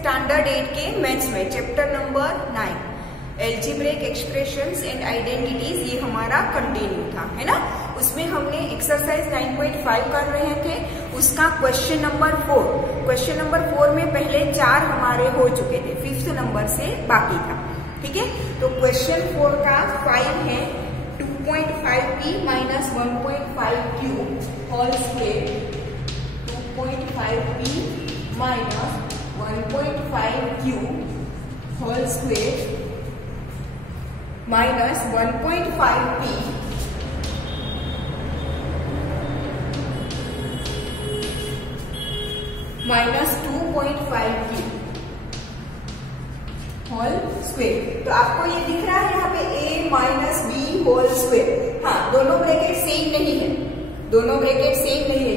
Standard 8 के maths में chapter number 9 algebraic expressions and identities, ये हमारा कंटिन्यू था, है ना। उसमें हमने एक्सरसाइज 9.5 कर रहे थे, उसका क्वेश्चन नंबर 4 में पहले 4 हमारे हो चुके थे, 5th नंबर से बाकी था, ठीक है। तो क्वेश्चन 4 का 5 है 2.5p minus 1.5q whole square, 2.5p minus 1.5q whole square minus 1.5p minus 2.5q whole square. तो आपको ये दिख रहा है यहाँ पे a minus b whole square. हाँ, दोनों ब्रैकेट सेम नहीं है,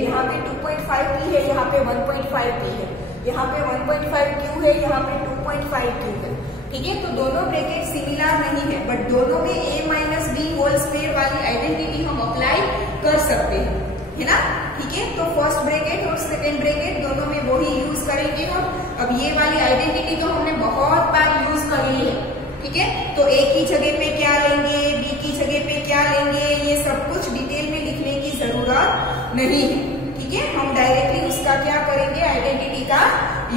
यहाँ पे 2.5p है, यहाँ पे 1.5p है, यहाँ पे 1.5q है, यहाँ पे 2.5q है, ठीक है। तो दोनों ब्रैकेट सिमिलर नहीं है, बट दोनों में a minus b whole square वाली आइडेंटिटी हम अप्लाई कर सकते हैं, है ना, ठीक है। तो फर्स्ट ब्रैकेट और सेकेंड ब्रैकेट दोनों में वही यूज करेंगे हम। अब ये वाली आइडेंटिटी तो हमने बहुत बार यूज करी है, ठीक है। तो a की जगह पे क्या लेंगे, b की जगह पे क्या लेंगे, ये सब कुछ डिटेल में लिखने की जरूरत नहीं है, ठीक है। हम डायरेक्टली उसका क्या करेंगे, आइडेंटिटी का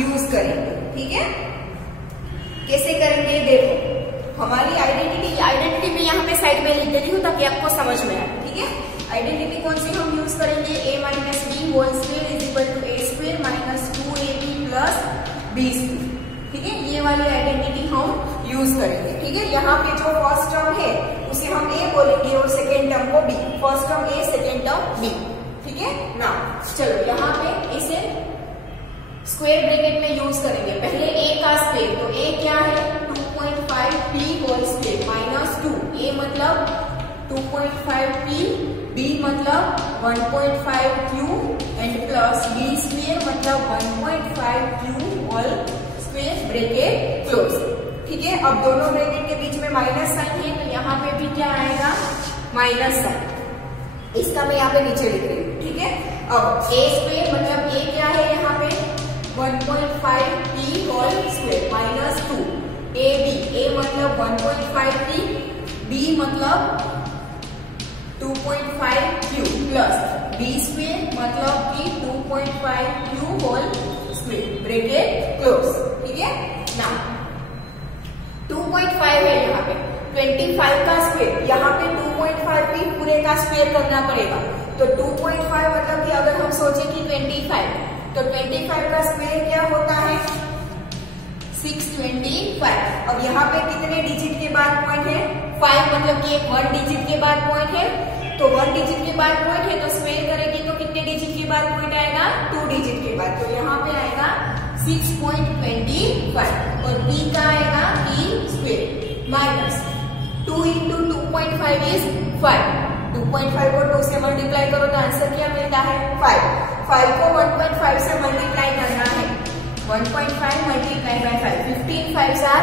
यूज करेंगे, ठीक है। कैसे करेंगे देखो, हमारी आइडेंटिटी में यहाँ पे साइड में लिख देती हूँ ताकि आपको समझ में आए, ठीक है। आइडेंटिटी कौन सी हम यूज करेंगे, a minus b whole square is equal to a square minus 2ab plus b square, ठीक है। ये वाली आइडेंटिटी हम यूज करेंगे, ठीक है। यहाँ पे जो फर्स्ट टर्म है उसे हम a बोलेंगे और सेकेंड टर्म को b, first term a second term b, ठीक है ना। चलो यहाँ पे इसे स्क्वायर ब्रैकेट में यूज करेंगे। पहले a का स्क्वायर, तो a क्या है 2.5p whole square minus 2, a मतलब 2.5p, b मतलब 1.5q and plus b square मतलब 1.5q whole square bracket close, ठीक है। अब दोनों ब्रैकेट के बीच में माइनस साइन है, तो यहाँ पे भी क्या आएगा, माइनस साइन। इसका मैं यहाँ पे नीचे लिख रही हूँ, ठीक है। अब a स्क्वायर मतलब a क्या है यहाँ पे 1.5p whole square minus 2, ab, a मतलब 1.5p, b मतलब 2.5q प्लस b स्क्वायर मतलब कि 2.5q whole square bracket close, ठीक है ना। 2.5 है यहाँ पे, 25 का स्क्वायर, यहाँ पे 2.5p पूरे का स्क्वायर करना पड़ेगा। तो 2.5 मतलब कि अगर हम सोचे कि 25, तो 25 का स्क्वायर क्या होता है 625। अब यहाँ पे कितने डिजिट के बाद पॉइंट है 5, मतलब कि एक 1 डिजिट के बाद पॉइंट है, तो 1 डिजिट के बाद पॉइंट है तो स्क्वायर करेंगे तो कितने डिजिट के बाद पॉइंट आएगा 2 डिजिट के बाद, तो यहाँ पे आएगा 6.25 और p का आएगा p square minus 2 into 2.5 is 5, 2.5 को 2 से मल्टीप्लाई करो तो आंसर क्या मिलता है 5 को 1.5 से मल्टीप्लाई करना है, 1.5 मल्टीप्लाई बाय 5, 15 5s आर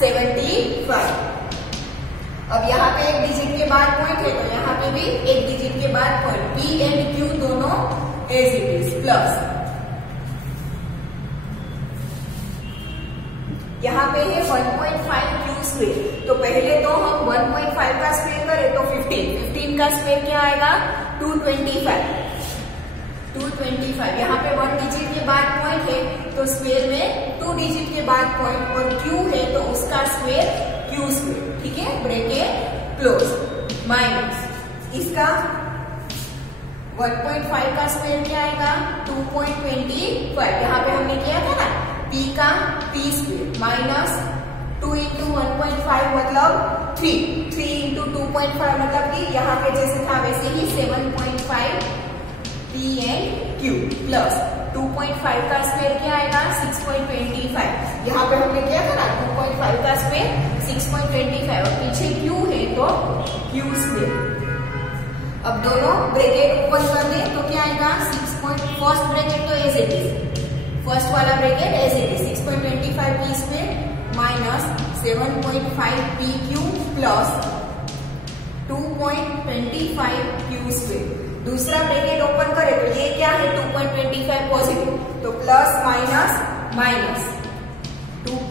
75। अब यहाँ पे एक डिजिट के बाद पॉइंट है तो यहाँ पे भी एक डिजिट के बाद पॉइंट, p एंड q दोनों एज इट इज प्लस, यहाँ पे है 1.5q स्क्वायर। तो पहले तो हम 1.5 का स्क्वायर करें तो 15 का स्क्वायर क्या आएगा 225। यहाँ पे 1 डिजिट के बाद पॉइंट है तो स्क्वायर में 2 डिजिट के बाद पॉइंट और q है तो उसका स्क्वायर q स्क्वायर, ठीक है, ब्रैकेट क्लोज माइनस इसका 1.5 का स्क्वायर क्या आएगा 2.25। यहाँ पे हमने किया था ना p का p स्क्वायर माइनस 2 इंटू 1.5 मतलब 3 इंटू 2.5 मतलब कि यहाँ पे जैसे था वैसे ही 7.5 p एंड q प्लस 2.5 का स्क्वायर क्या आएगा 6.25। यहाँ पे हमने किया था ना 2.5 का स्क्वायर 6.25 और पीछे q है तो q स्क्वायर। अब दोनों ब्रैकेट ओपन कर दें तो क्या आएगा 6. फर्स्ट ब्रैकेट तो एज इट इज, फर्स्ट वाला bracket as it is 6.25 p square minus 7.5pq plus 2.25 q square. दूसरा ब्रैकेट ओपन करें तो ये क्या है 2.25 पॉजिटिव, तो plus minus minus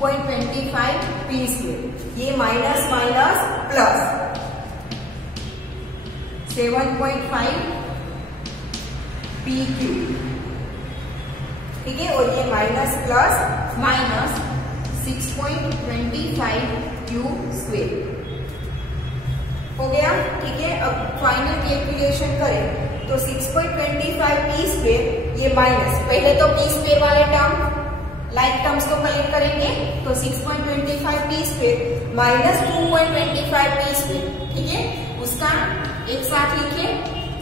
2.25 P square, ये minus minus plus 7.5 P Q, ठीक है, और ये minus plus minus 6.25 Q square हो गया, ठीक है। अब फाइनल कैलकुलेशन करें तो 6.25 पी स्क्वेयर, ये माइनस, पहले तो पी स्क्वेयर वाले टर्म लाइक टर्म्स को कलेक्ट करेंगे, तो 6.25 P square minus 2.25 P square, ठीक है, उसका एक साथ लिखिए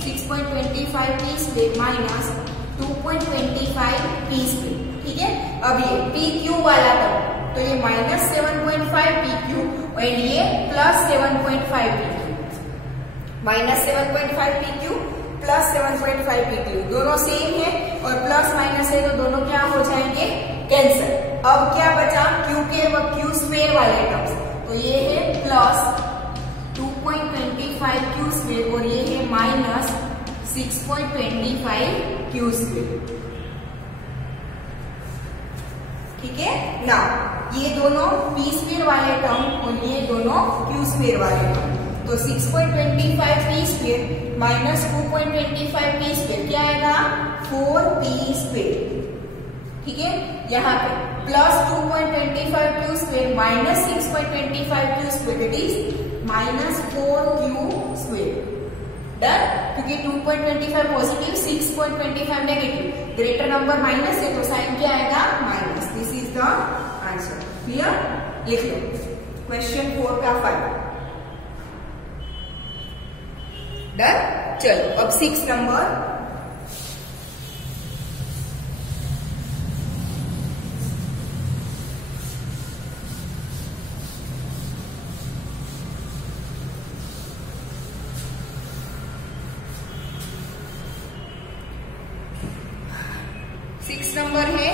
6.25 P square minus 2.25 P square, ठीक है। अब ये पी क्यू वाला टर्म, तो ये माइनस 7.5 पी क्यू और ये plus 7.5 P Q, minus 7.5 P Q plus 7.5 P Q, दोनों सेम है और प्लस माइनस है तो दोनों क्या हो जाएंगे, कैंसिल। अब क्या बचा, क्यू के व क्यू स्क्वेयर वाले टर्म्स, तो ये है प्लस 2.25 क्यू स्क्वेयर और ये है माइनस 6.25 क्यू स्क्वेयर, ठीक है ना। ये दोनों पी स्क्वेयर वाले टर्म और ये दोनों क्यू स्क्वेयर वाले टर्म, तो 6.25 P square minus 2.25 P square क्या आएगा, 4 पी स्क्वेयर, ठीक है। यहाँ पे plus 2.25 Q square minus 6.25 Q square, it is minus 4 Q square, done. क्योंकि 2.25 positive, 6.25 negative, greater number minus है तो साइन क्या आएगा, minus. This is the answer, clear, लिख लो क्वेश्चन 4 का फाइनल, डन। चलो अब 6 नंबर, नंबर है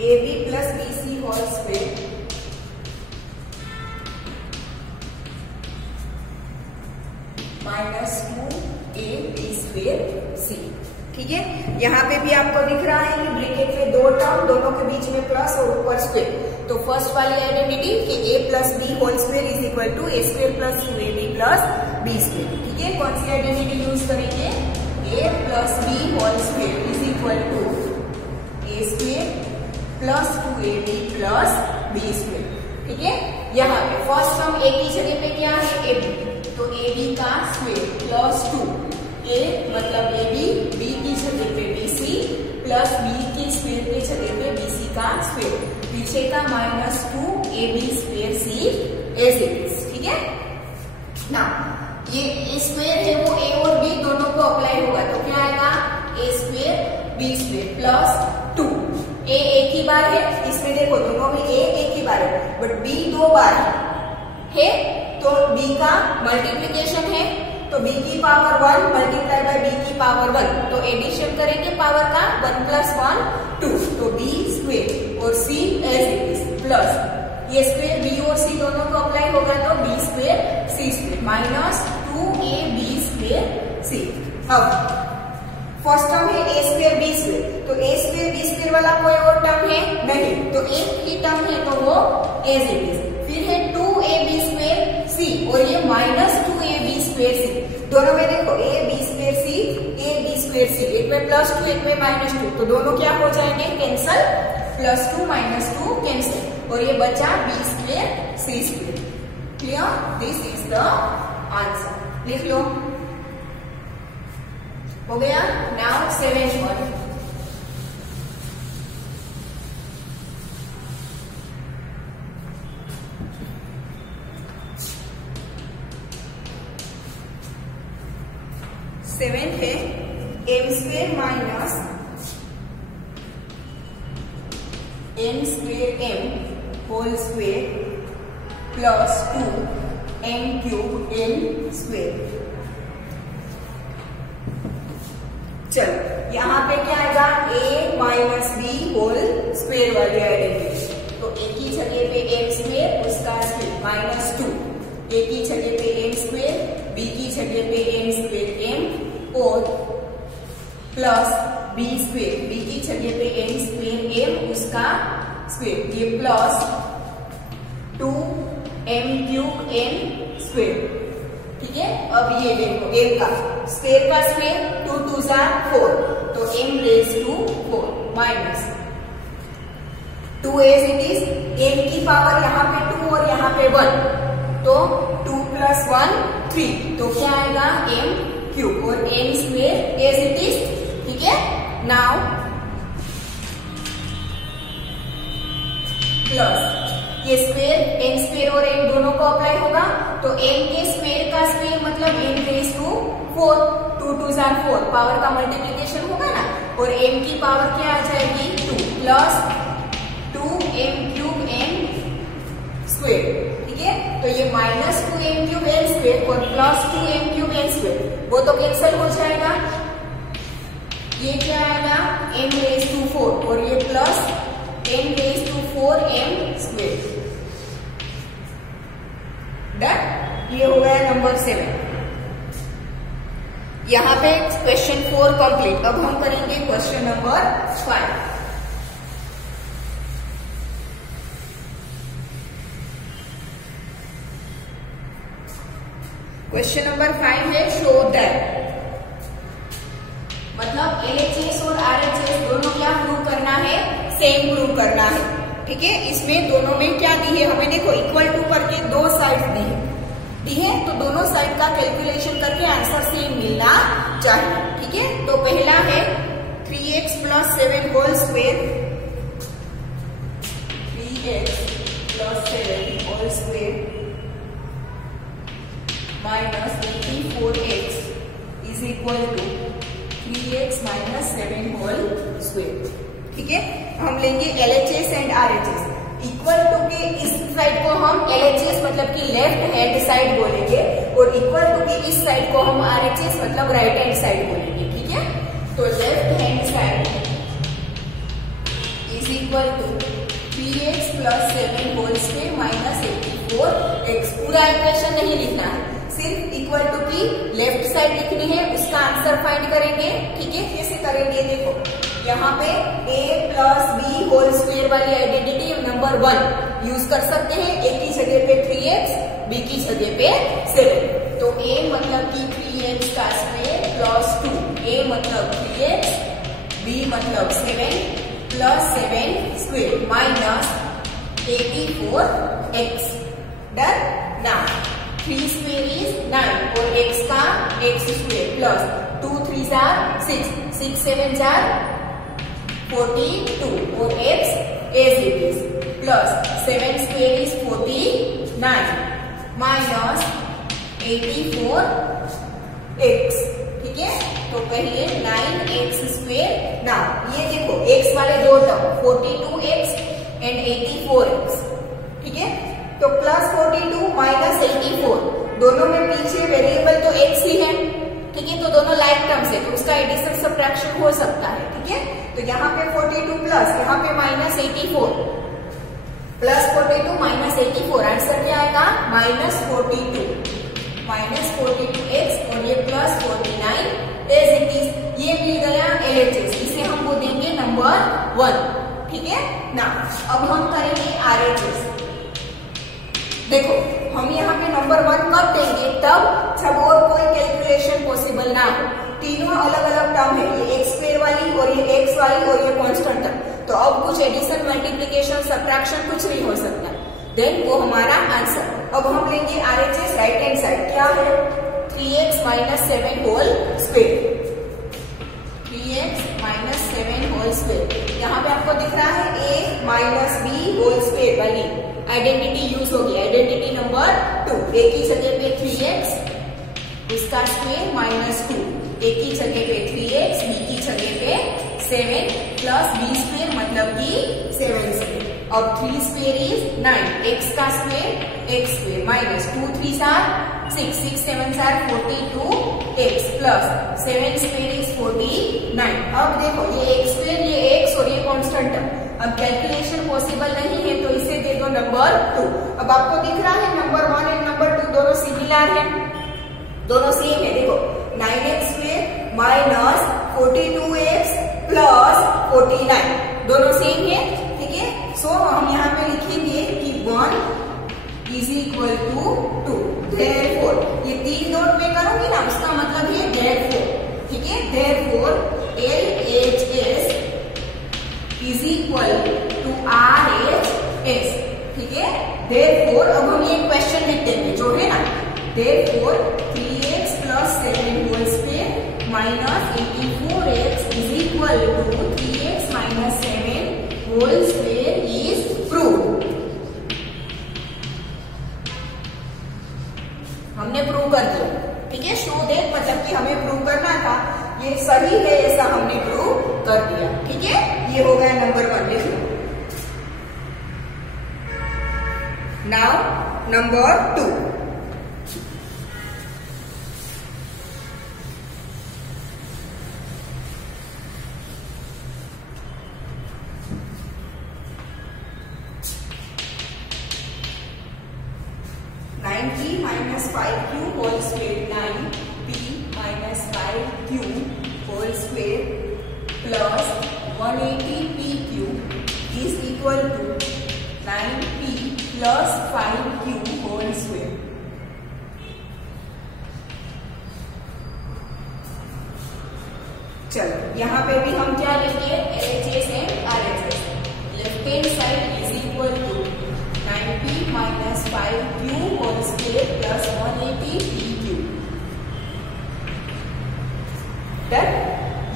A B plus B C whole square minus 2 A B square C, ठीक है। यहाँ पे भी आपको दिख रहा है कि ब्रैकेट में दो टर्म, दोनों के बीच में प्लस और ऊपर स्क्वेयर, तो फर्स्ट वाली आइडेंटिटी कि A plus B whole square is equal to A square plus 2ab plus B square, ठीक है। कौन सी आइडेंटिटी यूज करेंगे, a plus B whole square is equal to A square plus 2ab plus B square, ठीक है। यहाँ पे first term a की जगह पे क्या है, ab, तो ab का स्क्वेयर प्लस 2, a मतलब ab, b की जगह पे bc प्लस b की स्क्वेयर के जगह पे bc का स्क्वेयर, पीछे का minus 2ab square c as it is, ठीक है ना। ये स्क्वेयर है वो a और b दोनों को अप्लाई होगा, तो क्या आएगा, a square b square plus 2, a एक ही बार है, इसमें देखो दोनों में a एक ही बार है, बट b 2 बार है, तो b का मल्टीप्लीकेशन है, तो b की पावर 1 मल्टीप्लाई बाय b की पावर 1, तो एडिशन करेंगे पावर का 1 प्लस 1 2, तो b स्क्वेयर और c as it is plus ये स्क्वेयर b और c दोनों को अप्लाई होगा तो b square c square minus 2ab square c। अब फर्स्ट टर्म है a स्क्वेयर b स्क्वेयर, तो a स्क्वेयर b स्क्वेयर वाला कोई और टर्म है नहीं, तो एक ही टर्म है तो वो एज इट इज, फिर है 2ab स्क्वेयर c और ये माइनस 2ab स्क्वेयर c, दोनों में देखो ab square c ab square c, एक में प्लस 2 एक में माइनस 2, तो दोनों क्या हो जाएंगे, कैंसल, प्लस 2 माइनस 2 कैंसिल, और ये बचा b square c square, clear, this is the answer, लिख लो, हो गया। नाउ 7th वन, सेवेंथ है m square minus n square m whole square plus 2 m cube n square. चलो यहाँ पे क्या आएगा, a minus b whole square वाली आइडेंटिटी, तो a की जगह पे m स्क्वेयर उसका स्क्वेयर माइनस 2, a की जगह पे m स्क्वेयर, b की जगह पे m स्क्वेयर m और प्लस बी स्क्वेयर, बी की जगह पे एन स्क्वेयर एम उसका स्क्वेयर, ये plus 2m cube n square. ठीक है, अब ये देखो एम का स्क्वेयर का स्क्वेयर 2 2 4, तो m रेज टू 4 माइनस 2 एज इट इज, m की पावर यहाँ पे 2 और यहाँ पे 1, तो 2 + 1 3, तो क्या आएगा m क्यूब और m square as it is. ठीक है, नाउ प्लस ये स्क्वेयर n स्क्वेयर और m दोनों को अप्लाई होगा, तो m के स्क्वेयर का स्क्वेयर मतलब n रेज टू 4, 2 2 4, पावर का मल्टीप्लीकेशन होगा ना, और m की पावर क्या आ जाएगी 2 plus 2m cube n square. ठीक है, तो ये minus 2m cube n square और plus 2m cube n square वो तो कैंसिल हो जाएगा, ये क्या आएगा m रेज टू 4 और ये plus n raise to 4m square. Done, ये हो गया नंबर 7। यहाँ पे क्वेश्चन 4 कंप्लीट। अब हम करेंगे क्वेश्चन नंबर 5। क्वेश्चन नंबर 5 है शो दैट, मतलब LHS और RHS दोनों क्या प्रूव करना है, सेम प्रूव करना है। ठीक है, इसमें दोनों में क्या दी है हमें, देखो इक्वल टू करके दो साइड दी है, तो दोनों साइड का कैलकुलेशन करके आंसर सेम मिलना चाहिए। ठीक है, तो पहला है 3x + 7 whole square, 3x + 7 whole square minus 84x is equal to 3x - 7 whole square. ठीक है, हम लेंगे LHS and RHS। Equal to के इस साइड को हम LHS मतलब कि लेफ्ट हैंड साइड बोलेंगे, और इक्वल टू के इस साइड को हम RHS मतलब राइट हैंड साइड बोलेंगे। ठीक है, तो left hand side is equal to 3x + 7 whole square minus 84x। पूरा इक्वेशन नहीं लिखना है, सिर्फ इक्वल टू की लेफ्ट साइड लिखनी है, उसका आंसर फाइंड करेंगे। ठीक है, कैसे करेंगे, देखो यहाँ पे a + b होल स्क्वेयर वाली आइडेंटिटी नंबर 1 यूज कर सकते हैं। a की जगह पे 3x, b की जगह पे 7, तो a मतलब कि 3x का स्क्वेयर प्लस 2, a मतलब 3x, b मतलब 7 + 7 square minus 84x। Done, now 3 square is 9 और x का x स्क्वेयर प्लस 2 3 6, 6 7 42 और x as it is plus 7 square is 49 minus 84x। ठीक है, तो पहले 9x स्क्वेयर। नाउ ये देखो x वाले दो टर्म 42x एंड 84x। ठीक है, तो प्लस 42 माइनस 84, दोनों में पीछे वेरिएबल तो x ही है। ठीक है, तो दोनों लाइक टर्म्स है, तो उसका एडिशन सब्ट्रैक्शन हो सकता है। ठीक है, तो यहाँ पे 42 प्लस यहाँ पे माइनस 84, प्लस 42 माइनस 84, आंसर क्या आएगा -42x और ये प्लस 49 एज इट इज। ये मिल गया LHS, इसे हम वो देंगे नंबर 1। ठीक है ना, अब हम करेंगे RHS। देखो हम यहाँ पे नंबर 1 कब देंगे, तब जब और कोई कैलकुलेशन पॉसिबल ना हो। तीनों अलग अलग टर्म है, ये x स्क्वायर वाली और ये x वाली और ये कांस्टेंट टर्म, तो अब कुछ एडिशन मल्टीप्लिकेशन सब्ट्रैक्शन कुछ नहीं हो सकता, देन वो हमारा आंसर। अब हम लेंगे RHS राइट हैंड साइड, क्या है 3x - 7 whole square, 3x - 7 whole square. यहाँ पे आपको दिख रहा है a - b होल स्क्वायर वाली आइडेंटिटी यूज होगी, आइडेंटिटी नंबर 2। a की जगह पे 3x, उसका स्क्वायर -2, a की जगह पे 3x, b की जगह पे 7 प्लस b स्क्वायर मतलब कि 7 स्क्वायर। अब 3 स्क्वायर इज 9, x का square x square minus 2 3 6, 6 7 42x plus 7 square is 49। अब देखो ये x स्क्वायर, ये x और ये कांस्टेंट टर्म, अब कैलकुलेशन पॉसिबल नहीं है तो इसे दे दो नंबर 2। अब आपको दिख रहा है नंबर 1 एंड नंबर 2 दोनों सिमिलर है, दोनों सेम है। देखो 9x square minus 42x plus 49, दोनों सेम है, ठीक है। सो हम यहाँ पे लिखेंगे कि 1 इज इक्वल टू 2। देयरफॉर ये 3 डॉट में करूंगी ना, उसका मतलब है देयरफॉर, ठीक है। Therefore LHS is equal to RHS, ठीक है। देयरफॉर अब हम ये क्वेश्चन लिख देंगे जो है ना, therefore 3x plus 7 whole square minus 84x is equal to 3x minus 7 whole square is prove. हमने प्रूव कर दिया, ठीक है। शो दैट मतलब कि हमें प्रूव करना था, ये सही है ऐसा हमने प्रूव कर दिया, ठीक है। ये हो गया नंबर 1, लिख लो। Now number 2, minus 5q whole square 9p minus 5q whole square plus 180pq is equal to 9p plus 5q whole square. चलो यहाँ पे भी हम क्या लिखेंगे, LHS and RHS। Left hand side is equal to 9p minus 5q whole square plus 180pq। Done.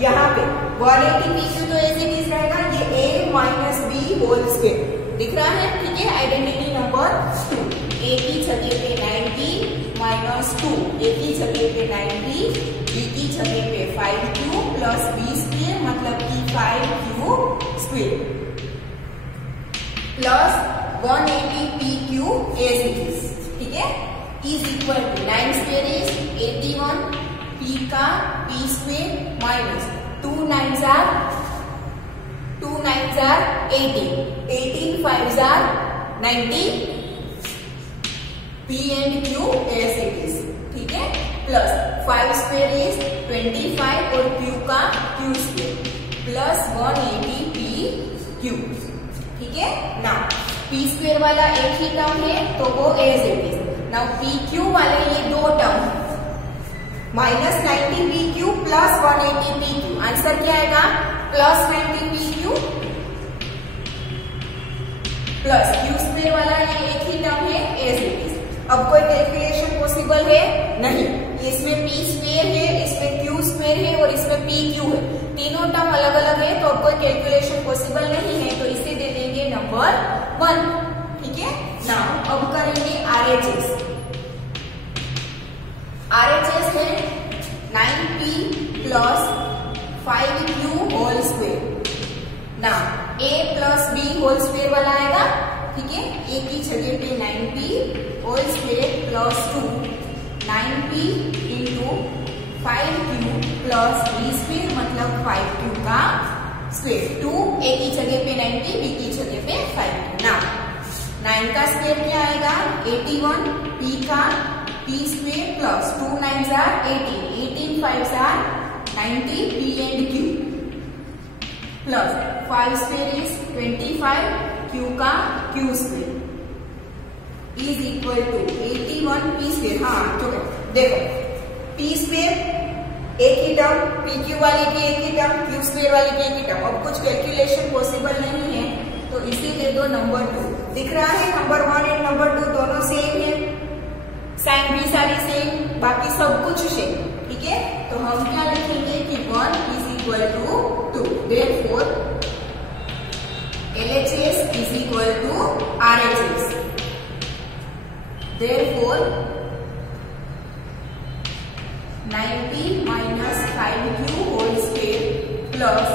यहाँ पे 180pq तो ऐसे इज रहेगा, ये a minus b whole square दिख रहा है, ठीक है। आइडेंटिटी नंबर 2, a की जगह पे 9b माइनस 2, a की जगह पे 9b, b की जगह पे 5q प्लस b स्क्वायर मतलब कि 5q square plus 180pq as it is, ठीक है। Is equal to 9 square is 81, p का p square minus 2 9s are 18, 18 5s are 90, p and q as it is, ठीक है। प्लस 5 स्क्वायर इज 25 और q का q square plus 180pq, ठीक है। Now p square वाला एक ही टर्म है तो वो as it is. Now pq वाले ये दो टर्म है, minus 90pq plus 180pq। Answer क्या आएगा, plus 90pq plus q square वाला ये एक ही टर्म है एज इट इज। अब कोई कैलकुलेशन पॉसिबल है नहीं, इसमें p स्क्वायर है, इसमें q स्क्वायर है और इसमें pq है, तीनों टर्म अलग अलग है तो अब कोई कैलकुलेशन पॉसिबल नहीं है, तो इसे दे देंगे नंबर 1, ठीक है। नाउ अब करेंगे RHS। RHS है 9p plus 5q whole square. Now a plus b whole square वाला आएगा, ठीक है। a की जगह पे 9p whole square plus 2 9p into 5q plus b square मतलब 5q का स्क्वायर। 2 a की जगह पे 90, b की जगह पे 5q। नाउ 9 का स्क्वायर क्या आएगा, 81, p का p square plus 2 9s are 18, 18 5s are 90, p and q plus 5 square is 25, q का q square is equal to 81 p square. हाँ तो देखो p स्क्वायर एक ही टर्म, pq वाले की एक ही टर्म, q स्क्वायर वाले की एक ही टर्म। अब कुछ कैलकुलेशन पॉसिबल नहीं है तो इसे दे दो नंबर 2। दिख रहा है नंबर 1 एंड नंबर 2 दोनों सेम है, साइन भी सारी सेम, बाकी सब कुछ सेम, ठीक है। तो हम क्या लिखेंगे कि 1 is equal to 2। Therefore LHS is equal to RHS। Therefore 90 minus 5q whole square plus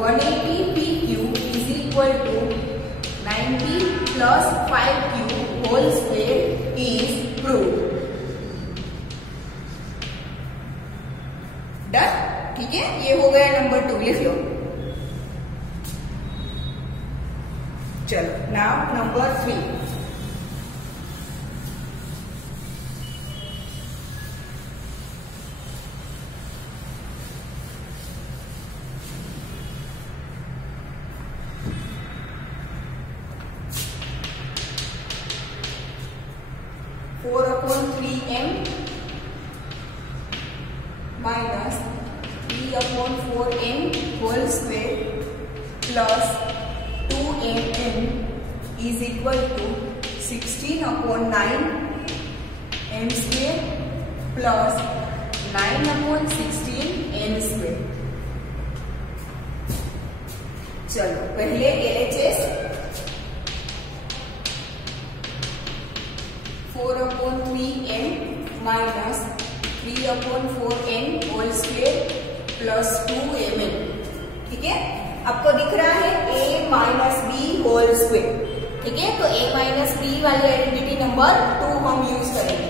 180pq is equal to 90 plus 5q whole square is proved. Done, ठीक है। ये हो गया नंबर 2, लिख लो। चलो now number 3। 4/3m minus 3/4n whole square plus 2mn is equal to 16/9m square plus 9/16n square। चलो पहले LHS 4/3m minus 3/4n whole square plus 2mn। ठीक है, आपको दिख रहा है a minus b whole square. ठीक है, तो a माइनस बी वाली आइडेंटिटी नंबर 2 हम यूज करेंगे।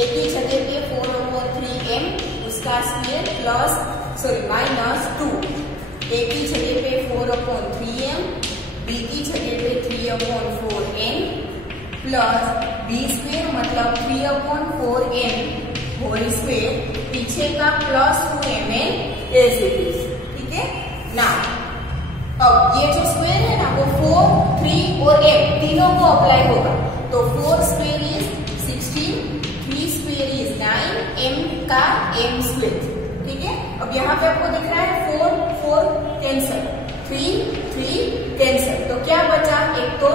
a की जगह पे 4/3m उसका स्क्वेयर प्लस माइनस 2, a की जगह पे 4/3m, b की जगह पे 3/4n प्लस b स्क्वेयर मतलब 3/4n होल स्क्वेयर, पीछे का plus 2mn as it is. ठीक है ना, अब ये जो स्क्वेयर है ना वो 4, 3 और m तीनों को अप्लाई होगा। तो 4 square is 16, 3 square is 9, m का m स्क्वेयर। ठीक है, अब यहाँ पे आपको दिख रहा है 4, 4 कैंसल, 3, 3 कैंसल, तो क्या बचा? एक तो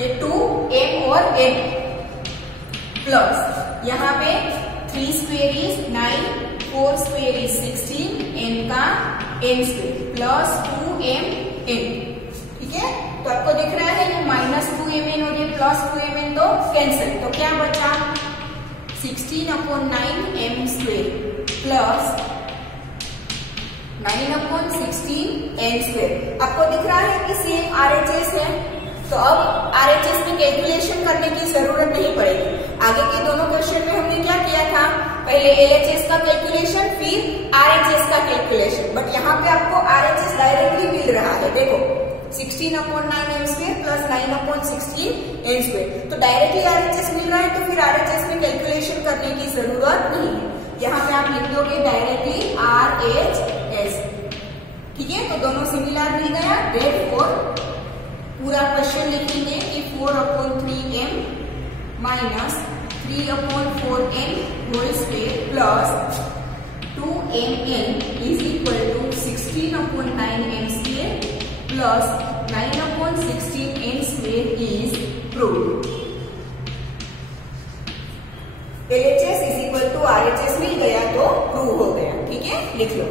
ये 2m और n प्लस यहाँ पे 3 square is 9, 4 square is 16, n का n स्क्वेयर प्लस 2mn। ठीक है, तो आपको दिख रहा है ये माइनस 2mn और ये प्लस 2mn तो कैंसिल, तो क्या बचा? 16/9m square plus 9/16n square. आपको दिख रहा है कि सेम RHS है, तो अब RHS में कैलकुलेशन करने की जरूरत नहीं पड़ेगी। आगे के दोनों क्वेश्चन में हमने क्या किया था, पहले LHS का कैलकुलेशन फिर RHS का कैलकुलेशन, बट यहाँ पे आपको RHS डायरेक्टली मिल रहा है। देखो 16/9m square plus 9/16n square, तो डायरेक्टली RHS मिल रहा है, तो फिर RHS में कैलकुलेशन करने की जरूरत नहीं है। यहाँ पे आप लिख दोगे डायरेक्टली RHS। ठीक है, तो दोनों सिमिलर मिल गया। देयरफॉर पूरा क्वेश्चन लिखेंगे कि 4/3m minus 3/4n whole square plus 2mn is equal to 16/9m square plus 9/16n square is proved. LHS is equal to RHS मिल गया तो प्रूव हो गया। ठीक है, लिख लो।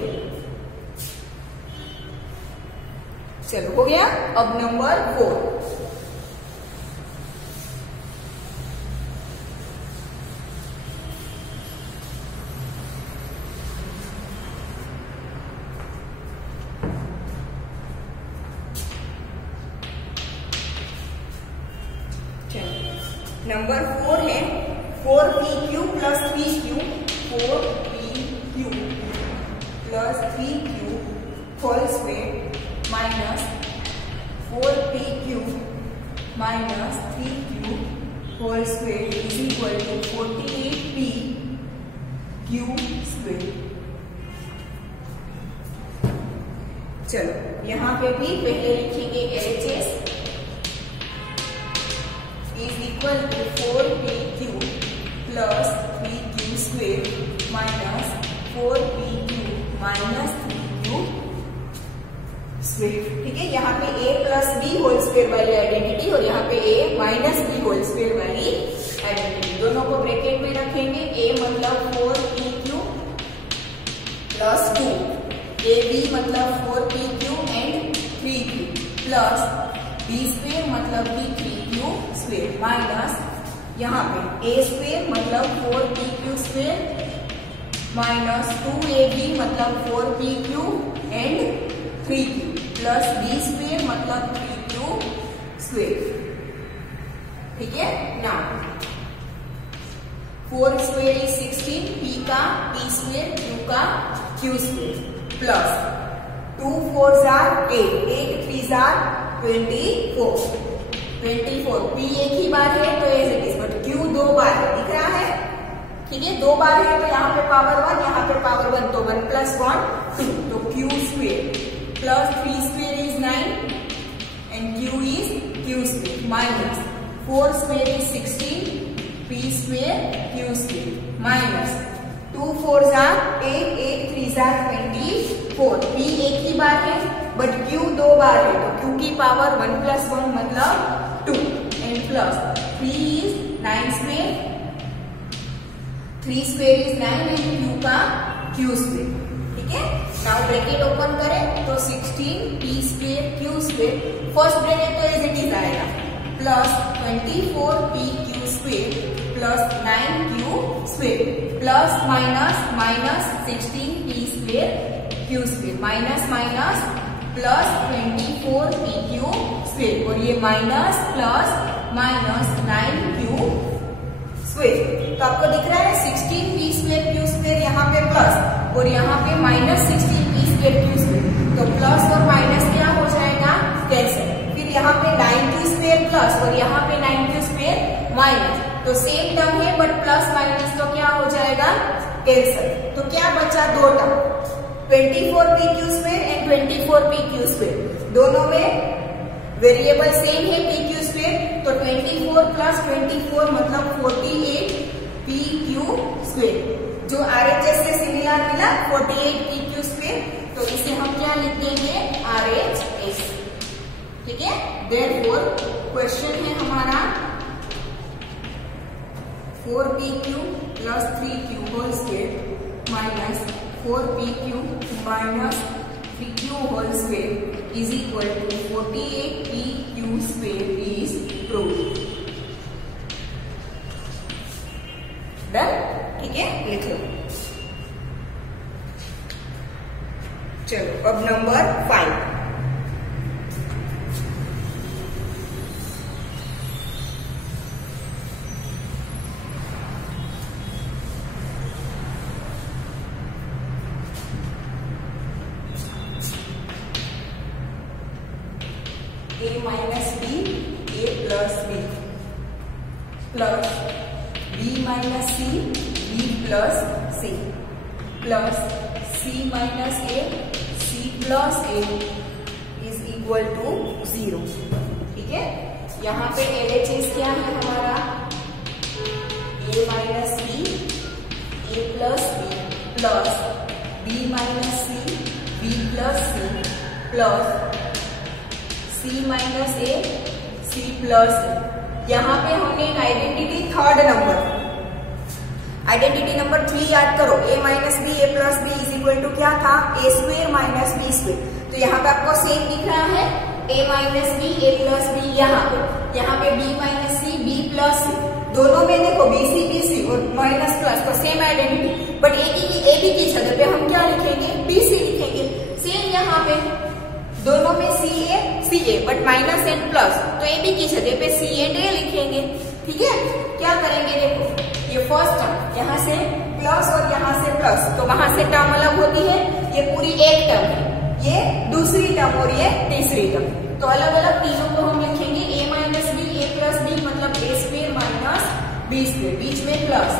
चलो हो गया। अब नंबर 4, नंबर 4 है 4pq plus 3q, 4pq plus 3q whole square minus 4pq minus 3q whole square is equal to 48pq square. चलो यहाँ पे भी पहले लिखेंगे LHS is equal to 4pq plus 3q square minus 4pq minus 3q square। ठीक है, यहाँ पे a plus b whole square वाली आइडेंटिटी और यहाँ पे a minus b whole square वाली आइडेंटिटी, दोनों को ब्रैकेट में रखेंगे। a मतलब 4pq प्लस 2, ab मतलब 4pq and 3q plus b square मतलब कि 3q स्क्वेयर माइनस यहाँ पे a स्क्वेयर मतलब 4pq स्क्वेयर माइनस 2ab मतलब 4pq and 3q plus b square मतलब 3q स्क्वेयर। ठीक है ना, 4 स्क्वेयर इज 16, p का p स्क्वेयर, q का q square plus 2 4s are 8, 8 3s are 24, 24 p एक ही बार है तो as it is, but q 2 बार है, दिख रहा है। ठीक है, 2 बार है तो यहाँ पे पावर 1, यहाँ पे पावर 1, तो 1 प्लस 1 2, तो q square plus 3 square is 9 and q is q square minus 4 square is 16, P square Q square minus 2 4 jar 8 8 3 jar 24। P एक ही बार है बट क्यू 2 बार है, तो क्यू की पावर 1 + 1 मतलब 2 and plus 3 is 9 square, 3 square is 9 and Q का Q square. ठीक है, नाउ ब्रैकेट ओपन करें तो 16 P square Q square, first bracket तो एज इट इज आएगा, plus 24 P Q square plus 9 Q square plus minus minus 16 P square Q square minus minus plus 24 P Q square, और ये minus plus minus 9 Q square. तो आपको दिख रहा है 16 P square Q square यहाँ पे प्लस और यहाँ पे minus 16 P square Q square, तो प्लस और माइनस क्या हो जाएगा, कैंसिल। फिर यहाँ पे 9 क्यू स्क्वेयर प्लस और यहाँ पे 9 क्यू स्क्वेयर माइनस, तो सेम टर्म है बट प्लस माइनस तो क्या हो जाएगा, कैंसिल। तो क्या बचा, दो term 24 P Q square and 24 P Q square, दोनों में वेरिएबल सेम है पी क्यू स्क्वेयर, तो 24 प्लस 24 मतलब 48 पी क्यू स्क्वेयर, जो RHS से सिमिलर मिला 48 पी क्यू स्क्वेयर, तो इसे हम क्या लिख देंगे, RHS। ठीक है, देयरफॉर क्वेश्चन है हमारा 4pq plus 3q whole square minus 4pq minus 3q whole square is equal to 48pq square is proved. Done. ठीक है, लिख लो। चलो अब number 5। a minus b, a plus b plus b minus c, b plus c plus c minus a, c plus a is equal to 0। ठीक है, यहाँ पे LHS क्या है हमारा, a minus b, a plus b plus b minus c, b plus c plus C minus A, C plus A. यहाँ पे हमने एक identity third number, identity number 3 याद करो, a minus B A plus B is equal to क्या था, A square minus B square. तो यहाँ पे आपको सेम दिख रहा है, a minus B A plus B, यहाँ पे b minus C B plus C, दोनों में देखो बी सी और माइनस प्लस, तो same identity, but A B की जगह पे हम क्या लिखेंगे, बी सी लिखेंगे। सेम यहाँ पे दोनों में सी ए बट माइनस एंड प्लस, तो ए बी की जगह पे सी एंड ए लिखेंगे। ठीक है, क्या करेंगे, देखो ये फर्स्ट टर्म यहाँ से प्लस और यहाँ से प्लस, तो वहां से टर्म अलग होती है, ये पूरी एक टर्म है, ये दूसरी टर्म और ये तीसरी टर्म, तो अलग अलग तीनों को हम लिखेंगे a minus B A plus B मतलब A square minus B square, बीच में plus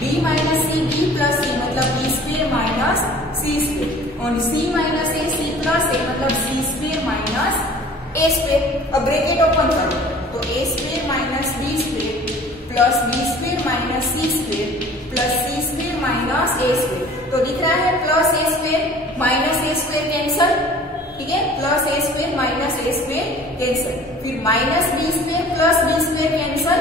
b minus C B plus C मतलब बी स्क्वेयर माइनस सी स्क्वेयर, और c minus A C plus A मतलब सी स्क्वेयर माइनस ए square. अब bracket open करो तो A square minus B square plus B square minus C square plus C square minus A square, तो दिख रहा है plus a square minus A square cancel. ठीक है, plus a square minus A square cancel, फिर minus B square plus B square cancel.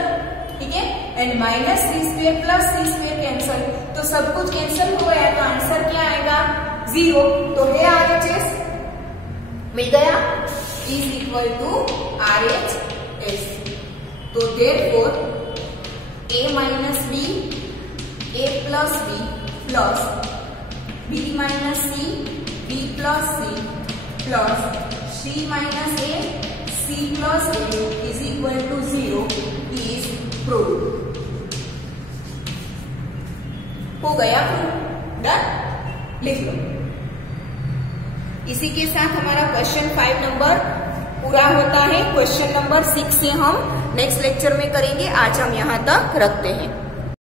ठीक है, and minus C square plus C square cancel, तो सब कुछ कैंसल हो गया, तो आंसर क्या आएगा, 0। तो है RHS मिल गया, इज इक्वल टू RHS। तो therefore a minus B A plus b plus b minus C B plus c plus c minus A C plus a is equal to 0 is proved. हो गया prove, done. लिख लो। इसी के साथ हमारा question 5 number पूरा होता है। क्वेश्चन नंबर 6 से हम नेक्स्ट लेक्चर में करेंगे, आज हम यहाँ तक रखते हैं।